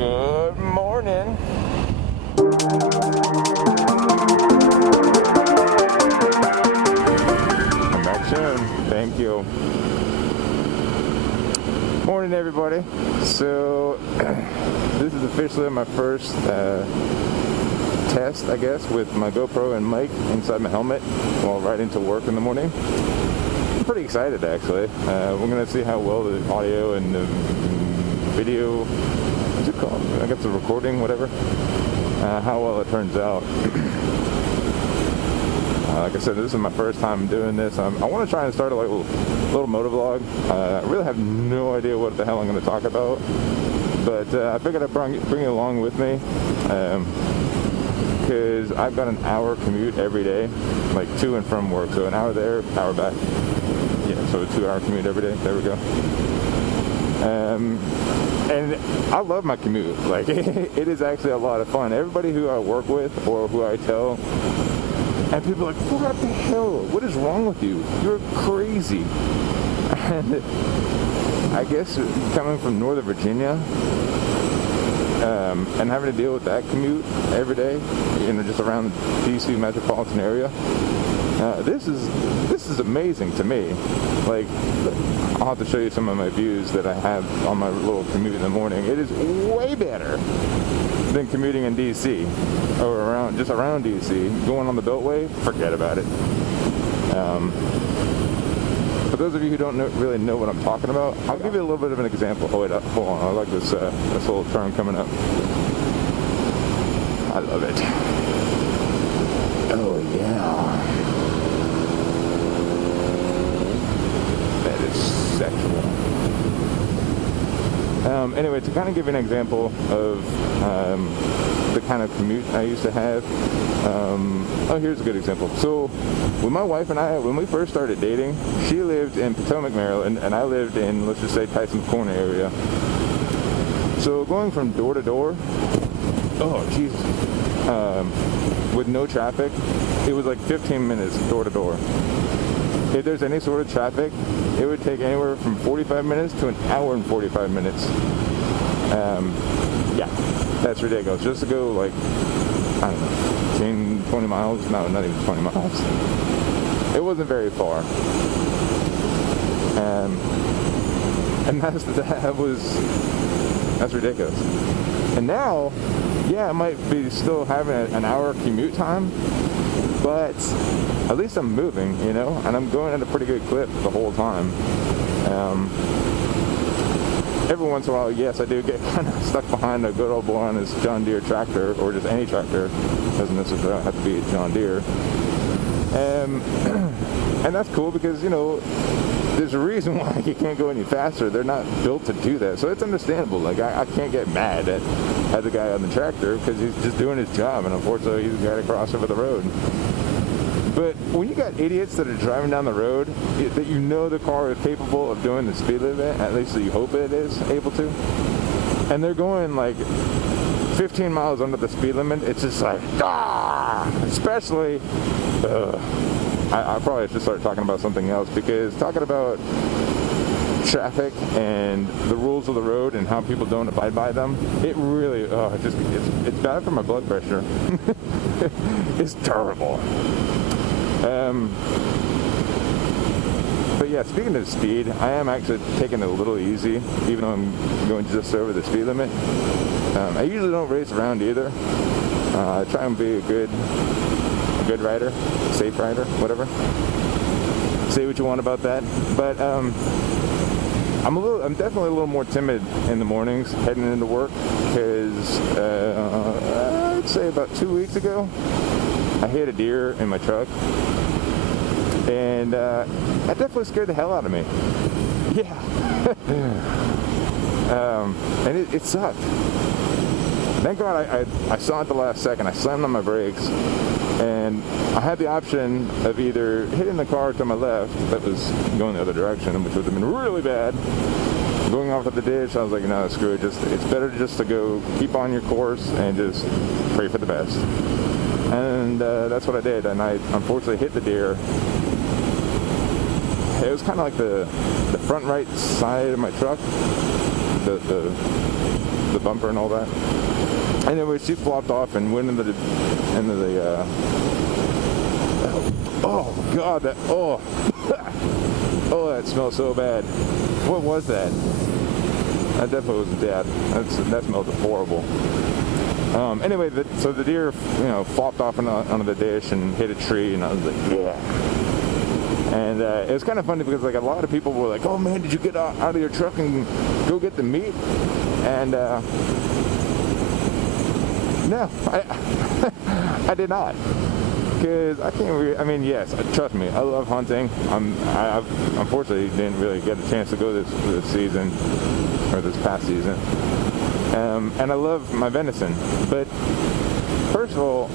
Good morning. Come back soon. Thank you. Morning, everybody. So, this is officially my first test, I guess, with my GoPro and mic inside my helmet while riding to work in the morning. I'm pretty excited, actually. We're going to see how well the audio and the video, what's it called? I guess the recording, whatever, how well it turns out. Like I said, this is my first time doing this. I want to try and start a little moto vlog. I really have no idea what the hell I'm going to talk about, but I figured I'd bring you along with me, because I've got an hour commute every day, like to and from work. So an hour there, hour back. Yeah, so a 2-hour commute every day. There we go. And I love my commute. Like, it is actually a lot of fun. Everybody who I work with or who I tell, and people are like, what the hell? What is wrong with you? You're crazy. And I guess coming from Northern Virginia, and having to deal with that commute every day, you know, just around the DC metropolitan area, this is amazing to me. Like, I'll have to show you some of my views that I have on my little commute in the morning. It is way better than commuting in DC or around DC. Going on the Beltway, forget about it. For those of you who don't really know what I'm talking about, I'll give you a little bit of an example. Oh wait, hold on. I like this little turn coming up. I love it. Oh yeah. That is sexual. Anyway, to kind of give you an example of the kind of commute I used to have. Oh, here's a good example. So, with my wife and I, when we first started dating, she lived in Potomac, Maryland, and I lived in, let's just say, Tysons Corner area. So, going from door to door, oh, Jesus, with no traffic, it was like 15 minutes door to door. If there's any sort of traffic, it would take anywhere from 45 minutes to an hour and 45 minutes. Yeah, that's ridiculous. Just to go, like, I don't know, 20 miles? No, not even 20 miles. It wasn't very far. And that's ridiculous. And now, yeah, I might be still having an hour commute time, but at least I'm moving, you know, and I'm going at a pretty good clip the whole time. Every once in a while, yes, I do get kind of stuck behind a good old boy on his John Deere tractor, or just any tractor. Doesn't necessarily have to be a John Deere. And that's cool because, you know, there's a reason why you can't go any faster. They're not built to do that. So it's understandable. Like, I can't get mad at the guy on the tractor because he's just doing his job, and unfortunately he's got to cross over the road. But when you got idiots that are driving down the road, that you know the car is capable of doing the speed limit, at least you hope it is able to, and they're going like 15 miles under the speed limit, it's just like, especially, I probably should start talking about something else, because talking about traffic and the rules of the road and how people don't abide by them, it really, it's bad for my blood pressure. It's terrible. But yeah, speaking of speed, I am actually taking it a little easy, even though I'm going just over the speed limit. I usually don't race around either. I try and be a good rider, safe rider, whatever. Say what you want about that. But I'm definitely a little more timid in the mornings heading into work, because I'd say about 2 weeks ago, I hit a deer in my truck, and that definitely scared the hell out of me. Yeah. And it sucked. Thank God I saw it the last second. I slammed on my brakes, and I had the option of either hitting the car to my left that was going the other direction, which would have been really bad, going off at the ditch. I was like, no, screw it. It's better just to go keep on your course and just pray for the best. And that's what I did, and I unfortunately hit the deer. It was kind of like the front right side of my truck, the the bumper and all that. Anyway, she flopped off and went into the oh god, that oh that smells so bad. What was that? That definitely wasn't Dad. That smelled horrible. Anyway, so the deer, flopped off onto the ditch and hit a tree, and I was like, yeah. And it was kind of funny because like a lot of people were like, oh man, did you get out of your truck and go get the meat? And no, I did not. Because I can't I mean, yes, trust me, I love hunting. I unfortunately didn't really get a chance to go this season, or this past season. And I love my venison. But first of all,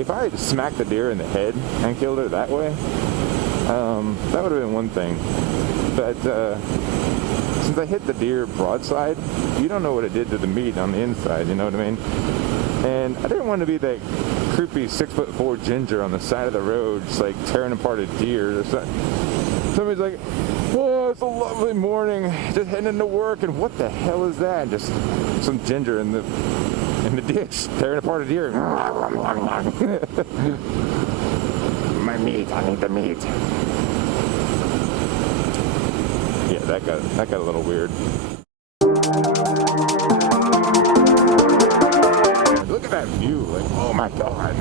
if I had smacked the deer in the head and killed her that way, that would have been one thing. But since I hit the deer broadside, you don't know what it did to the meat on the inside, you know what I mean? And I didn't want to be that creepy 6'4" ginger on the side of the road, just like tearing apart a deer. Somebody's like, "Oh, it's a lovely morning, just heading into work," and what the hell is that? Just some ginger in the ditch, tearing apart a deer. My meat, I need the meat. Yeah, that got a little weird. Look at that view, like, oh my god.